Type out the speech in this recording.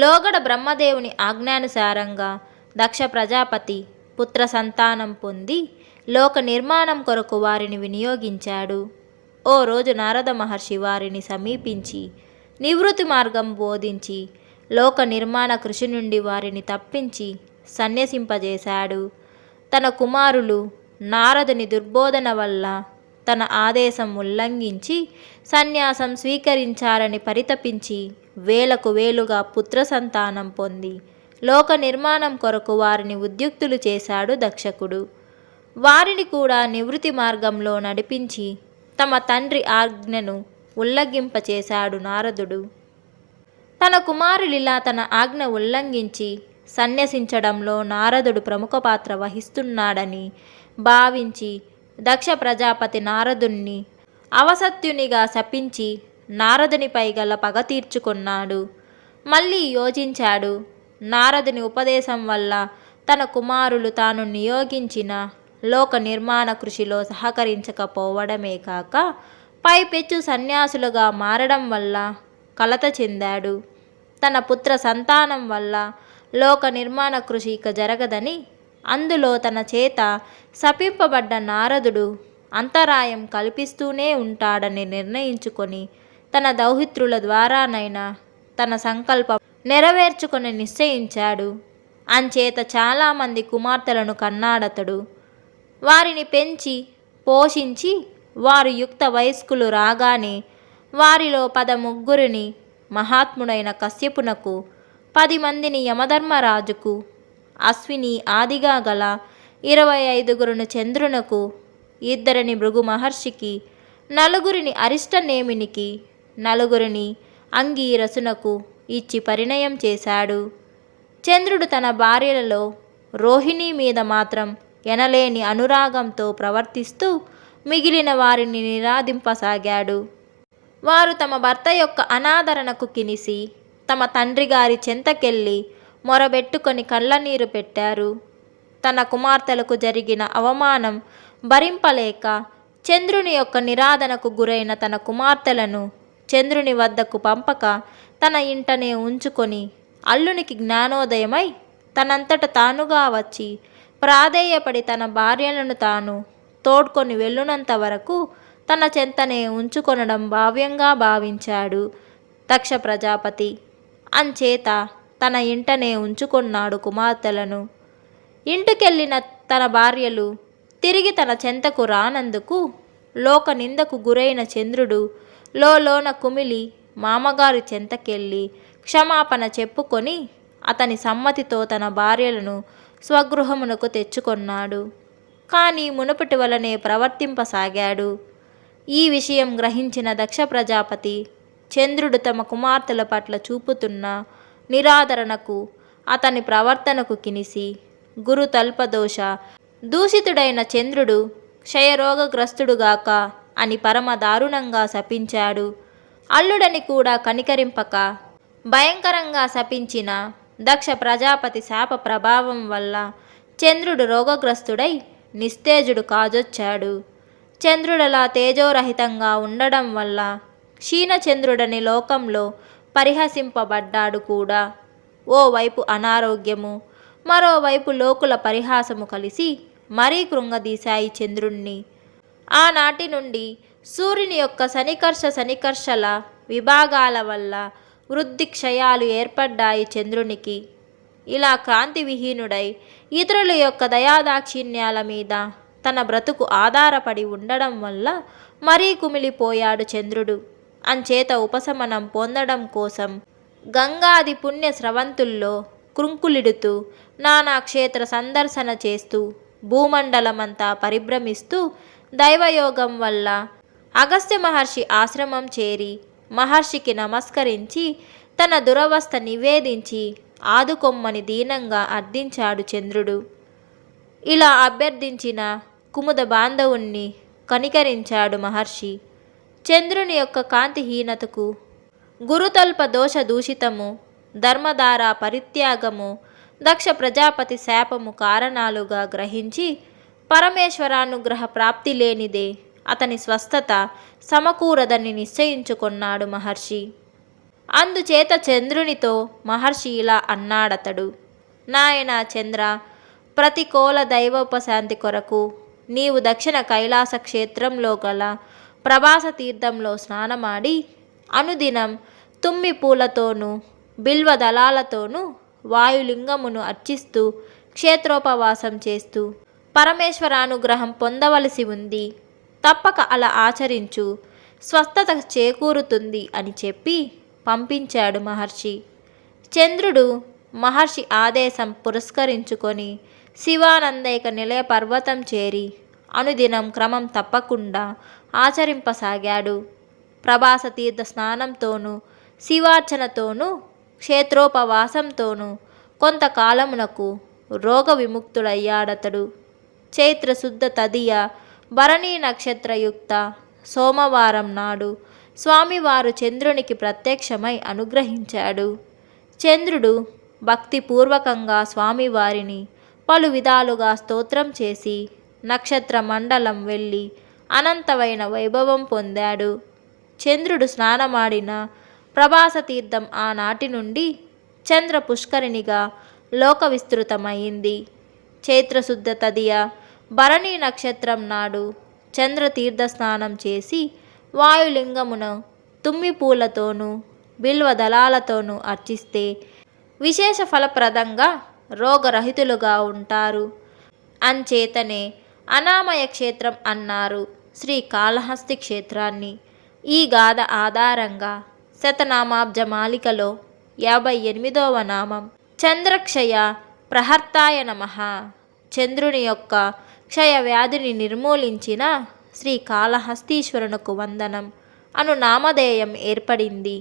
లోగడ బ్రహ్మదేవుని ఆజ్ఞానుసారంగా దక్ష ప్రజాపతి పుత్ర సంతానం పొంది లోక నిర్మాణం కొరకు వారిని వినియోగించాడు. ఓ రోజు నారద మహర్షి వారిని సమీపించి నివృత్తి మార్గం బోధించి లోక నిర్మాణ కృషి నుండి వారిని తప్పించి సన్యసింపజేశాడు. తన కుమారులు నారదుని దుర్బోధన వల్ల తన ఆదేశం ఉల్లంఘించి సన్యాసం స్వీకరించారని పరితపించి వేలకు వేలుగా పుత్ర సంతానం పొంది లోక నిర్మాణం కొరకు వారిని ఉద్యుక్తులు చేశాడు దక్షకుడు. వారిని కూడా నివృత్తి మార్గంలో నడిపించి తమ తండ్రి ఆజ్ఞను ఉల్లంఘింపచేశాడు నారదుడు. తన కుమారులిలా తన ఆజ్ఞ ఉల్లంఘించి సన్యసించడంలో నారదుడు ప్రముఖ పాత్ర వహిస్తున్నాడని భావించి దక్ష ప్రజాపతి నారదుణ్ణి అవసత్యునిగా శపించి నారదునిపై గల పగ తీర్చుకున్నాడు. మళ్ళీ యోచించాడు. నారదుని ఉపదేశం వల్ల తన కుమారులు తాను నియోగించిన లోక నిర్మాణ కృషిలో సహకరించకపోవడమే కాక పైపెచ్చు సన్యాసులుగా మారడం వల్ల కలత చెందాడు. తన పుత్ర సంతానం వల్ల లోక నిర్మాణ కృషి ఇక జరగదని, అందులో తన చేత శపింపబడ్డ నారదుడు అంతరాయం కల్పిస్తూనే ఉంటాడని నిర్ణయించుకొని తన దౌహిత్రుల ద్వారానైనా తన సంకల్పం నెరవేర్చుకొని నిశ్చయించాడు. అంచేత చాలామంది కుమార్తెలను కన్నాడతడు. వారిని పెంచి పోషించి వారు యుక్త వయస్కులు రాగానే వారిలో 13 మహాత్ముడైన కశ్యపునకు, 10 మందిని యమధర్మరాజుకు, అశ్విని ఆదిగా గల 25 చంద్రునకు, 2 భృగు మహర్షికి, 4 అరిష్టనేమినికి, 4 అంగీరసునకు ఇచ్చి పరిణయం చేశాడు. చంద్రుడు తన భార్యలలో రోహిణి మీద మాత్రం ఎనలేని అనురాగంతో ప్రవర్తిస్తూ మిగిలిన వారిని నిరాధింపసాగాడు. వారు తమ భర్త యొక్క అనాదరణకు కినిసి తమ తండ్రి గారి చెంతకెళ్ళి మొరబెట్టుకొని కళ్ళనీరు పెట్టారు. తన కుమార్తెలకు జరిగిన అవమానం భరింపలేక చంద్రుని యొక్క నిరాధనకు గురైన తన కుమార్తెలను చంద్రుని వద్దకు పంపక తన ఇంటనే ఉంచుకొని అల్లునికి జ్ఞానోదయమై తనంతట తానుగా వచ్చి ప్రాధేయపడి తన భార్యలను తాను తోడ్కొని వెళ్ళునంత వరకు తన చెంతనే ఉంచుకొనడం భావ్యంగా భావించాడు దక్ష ప్రజాపతి. అంచేత తన ఇంటనే ఉంచుకొన్నాడు కుమార్తెలను. ఇంటికెళ్ళిన తన భార్యలు తిరిగి తన చెంతకు రానందుకు లోక నిందకు గురైన చంద్రుడు లోన కుమిలి మామగారి చెంతకెళ్ళి క్షమాపణ చెప్పుకొని అతని సమ్మతితో తన భార్యలను స్వగృహమునకు తెచ్చుకొన్నాడు. కానీ మునుపటి వలనే ప్రవర్తింపసాగాడు. ఈ విషయం గ్రహించిన దక్ష ప్రజాపతి చంద్రుడు తమ కుమార్తెల పట్ల చూపుతున్న నిరాదరణకు, అతని ప్రవర్తనకు కినిసి గురుతల్పదోష దూషితుడైన చంద్రుడు క్షయరోగగ్రస్తుడుగాక అని పరమ దారుణంగా శపించాడు. అల్లుడని కూడా కనికరింపక భయంకరంగా శపించిన దక్ష ప్రజాపతి శాప ప్రభావం వల్ల చంద్రుడు రోగగ్రస్తుడై నిస్తేజుడు కాజొచ్చాడు. చంద్రుడలా తేజోరహితంగా ఉండడం వల్ల క్షీణచంద్రుడని లోకంలో పరిహసింపబడ్డాడు కూడా. ఓవైపు అనారోగ్యము, మరోవైపు లోకుల పరిహాసము కలిసి మరీ కృంగదీశాయి చంద్రుణ్ణి. ఆనాటి నుండి సూర్యుని యొక్క సనికర్షల విభాగాల వల్ల వృద్ధి క్షయాలు ఏర్పడ్డాయి చంద్రునికి. ఇలా కాంతి విహీనుడై ఇతరుల యొక్క దయాదాక్షిణ్యాల మీద తన బ్రతుకు ఆధారపడి ఉండడం వల్ల మరీ కుమిలిపోయాడు చంద్రుడు. అంచేత ఉపశమనం పొందడం కోసం గంగాది పుణ్య స్రవంతుల్లో కృంకులిడుతూ నానా క్షేత్ర సందర్శన చేస్తూ భూమండలమంతా పరిభ్రమిస్తూ దైవయోగం వల్ల అగస్త్య మహర్షి ఆశ్రమం చేరి మహర్షికి నమస్కరించి తన దురవస్థ నివేదించి ఆదుకొమ్మని దీనంగా అర్థించాడు చంద్రుడు. ఇలా అభ్యర్థించిన కుముద బాంధవుణ్ణి కనికరించాడు మహర్షి. చంద్రుని యొక్క కాంతిహీనతకు, గురుతల్ప దోష దూషితము, ధర్మధార పరిత్యాగము, దక్ష ప్రజాపతి శాపము కారణాలుగా గ్రహించి పరమేశ్వరానుగ్రహ ప్రాప్తి లేనిదే అతని స్వస్థత సమకూరదని నిశ్చయించుకొన్నాడు మహర్షి. అందుచేత చంద్రునితో మహర్షి ఇలా అన్నాడతడు: నాయనా చంద్ర, ప్రతికూల దైవోపశాంతి కొరకు నీవు దక్షిణ కైలాస క్షేత్రంలో గల ప్రభాస తీర్థంలో స్నానమాడి అనుదినం తుమ్మి పూలతోనూ బిల్వ దళాలతోనూ వాయులింగమును అర్చిస్తూ క్షేత్రోపవాసం చేస్తూ పరమేశ్వరానుగ్రహం పొందవలసి ఉంది. తప్పక అలా ఆచరించు, స్వస్థత చేకూరుతుంది అని చెప్పి పంపించాడు మహర్షి. చంద్రుడు మహర్షి ఆదేశం పురస్కరించుకొని శివానందైక నిలయ పర్వతం చేరి అనుదినం క్రమం తప్పకుండా ఆచరింపసాగాడు. ప్రభాస తీర్థ స్నానంతోనూ శివార్చనతోనూ క్షేత్రోపవాసంతోనూ కొంతకాలమునకు రోగ విముక్తుడయ్యాడతడు. చైత్రశుద్ధ తదియ భరణీ నక్షత్రయుక్త సోమవారం నాడు స్వామివారు చంద్రునికి ప్రత్యక్షమై అనుగ్రహించాడు. చంద్రుడు భక్తిపూర్వకంగా స్వామివారిని పలు విధాలుగా స్తోత్రం చేసి నక్షత్ర మండలం వెళ్ళి అనంతమైన వైభవం పొందాడు. చంద్రుడు స్నానమాడిన ప్రభాస తీర్థం ఆనాటి నుండి చంద్ర పుష్కరిణిగా లోక విస్తృతమైంది. చైత్రశుద్ధ తదియ భరణీ నక్షత్రం నాడు చంద్ర తీర్థ స్నానం చేసి వాయులింగమును తుమ్మి పూలతోనూ బిల్వ దళాలతోనూ అర్చిస్తే విశేష ఫలప్రదంగా రోగరహితులుగా ఉంటారు. అంచేతనే అనామయ క్షేత్రం అన్నారు శ్రీకాళహస్తి క్షేత్రాన్ని. ఈ గాథ ఆధారంగా శతనామాబ్జ మాలికలో 58వ నామం చంద్రక్షయ ప్రహర్తాయ నమః, చంద్రుని యొక్క క్షయ వ్యాధిని నిర్మూలించిన శ్రీకాళహస్తీశ్వరునకు వందనం అను నామధేయం ఏర్పడింది.